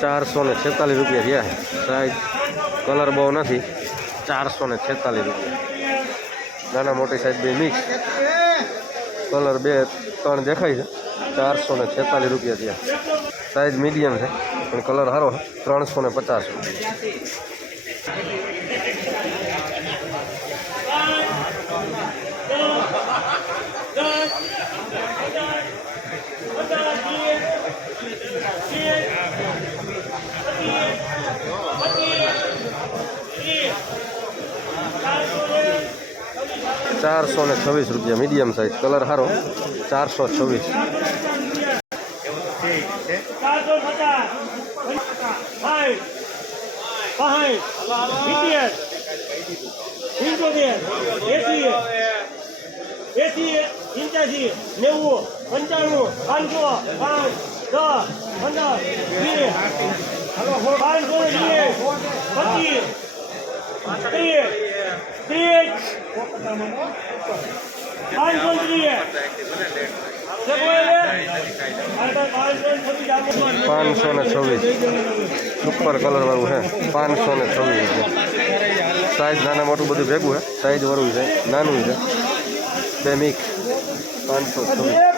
ચારસો ને છેતાલીસ રૂપિયા રહ્યા સાઈઝ કલર બહુ નથી. ચારસો ને છેતાલીસ રૂપિયા. નાના મોટી સાઈઝ બે મિક્સ કલર બે ત્રણ દેખાય છે. ચારસો ને છેતાલીસ રૂપિયા થયા સાઈઝ મીડિયમ છે, પણ કલર સારો ત્રણસો ને પચાસ ચારસો ને છવ્વીસ રૂપિયા મીડિયમ સાઈઝ કલર સારો ચારસો છવ્વીસ પંચ્યાસી નેવું પંચાણું પાંચસો પાંચ દસ પંદર વીસ પાંચસો ને વીસ પચીસ ત્રીસ ત્રીસ પાંચસો ત્રીસ પાંચસો ને છવ્વીસ સુપર કલર વાળું છે પાંચસો ને છવ્વીસ રૂપિયા સાઈઝ નાના મોટું બધું ભેગું છે સાઈઝ વાળું છે નાનું છે બે મિક્સ પાંચસો છવ્વીસ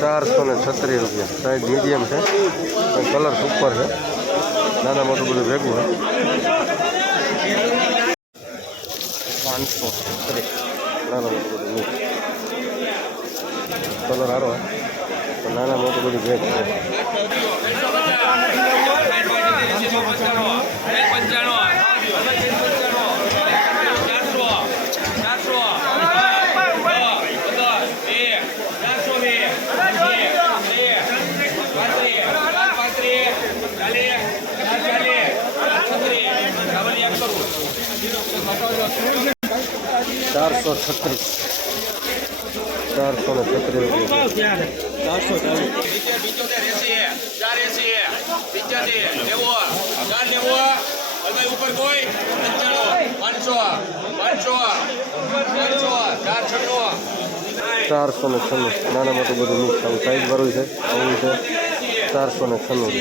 ચારસો ને છત્રીસ રૂપિયા. સાઈઝ મીડિયમ છે. કલર સુપર છે. નાના મોટું બધું ભેગું છે પાંચસો છત્રીસ. નાના મોટું બધું કલર સારો પણ નાના મોટું બધું ભેગ છે ચારસો છત્રીસ ચારસો ને છત્રીસ ચારસો ઉપર કોઈ પાંચસો પાંચસો પાંચસો ચાર છન્નું. ચારસો ને છન્નું નાના મોટું બધું મિક્સ આવું વાળું છે આવું છે ચારસો ને છન્નું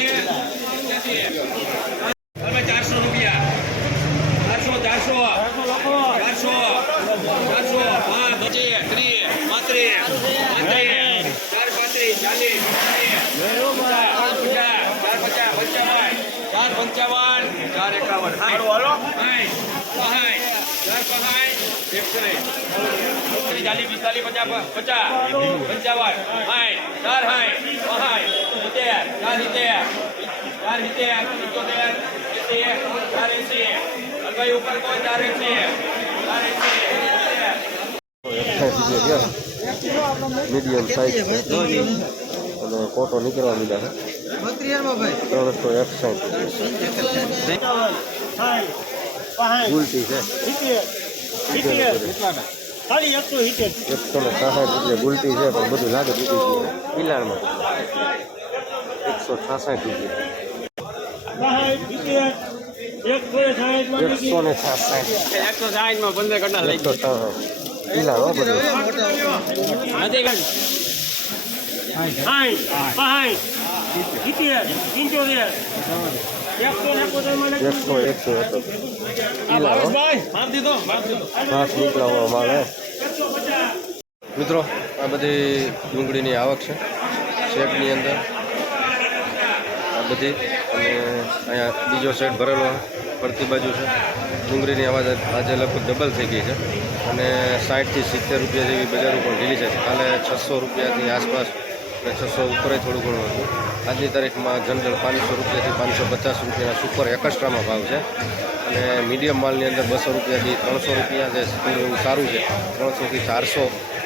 ચાર એકાવન હાલો હાલો ચાર પહાય એકસો ને ચાલીસ પિસ્તાલીસ પચાસ પચાસ પંચાવન હાય ચાર હાય પહાય સિત્તેર ચાર સિત્તેર ચાર સિત્તેર સિત્તોતેર એસી ચાર ઉપર કોઈ ચાર એસી ચાર મીડિયમ સાઈઝ અને ફોટો નીકળવા મીડા છે. ત્રણસો એકસાઠ. ગુલટી છે. ખાલી એકસો ને છાસઠ રૂપિયા ગુલટી છે પણ બધું લાગે બીજું પિલાણમાં. એકસો છાસઠ રૂપિયા. એકસો સાઠ ને છાસઠ. એકસો સાઠમાં પંદર કટા એકસો છાસઠ. પિલાણ હો બધું. સાઠ પંચોતેર એકસો એકસો પિલાણ હો ઘાસ મિત્રો આ બધી ડુંગળીની આવક છે શેડની અંદર. આ બધી અને અહીંયા બીજો શેડ ભરેલો પડતી બાજુ છે. ડુંગળીની આવાજ આજે લગભગ ડબલ થઈ ગઈ છે. અને સાઠથી સિત્તેર રૂપિયા જેવી બજારો પણ ઢીલી છે. કાલે છસો રૂપિયાની આસપાસ અને છસો ઉપર થોડું ઘણું હતું. આજની તારીખમાં જનરલ પાંચસો રૂપિયાથી પાંચસો પચાસ રૂપિયાના સુપર એકસ્ટ્રામાં ભાવ છે. અને મીડિયમ માલની અંદર બસો રૂપિયાથી ત્રણસો રૂપિયા જે સ્કૂલ સારું છે. ત્રણસોથી ચારસો.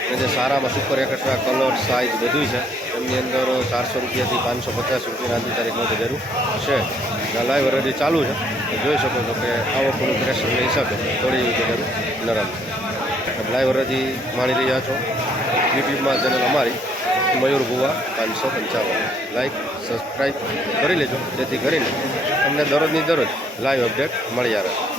અને જે સારામાં સુપર એકસ્ટ્રા કલર સાઇઝ બધું છે. એમની અંદર ચારસો રૂપિયાથી પાંચસો પચાસ રૂપિયા આજની તારીખમાં વધારું છે. લાઈવ રેડી ચાલુ છે. જોઈ શકો છો કે આવકનું પ્રેશરના હિસાબે થોડી વધારું નરમ. લાઈવ રેડી માણી રહ્યા છો. યુટ્યુબમાં ચેનલ અમારી. મયુર ભુવા, પાંચસો પંચાવન. લાઈક સબસ્ક્રાઈબ કરી લેજો. જેથી કરીને તમને દરરોજની દરરોજ લાઈવ અપડેટ મળી રહે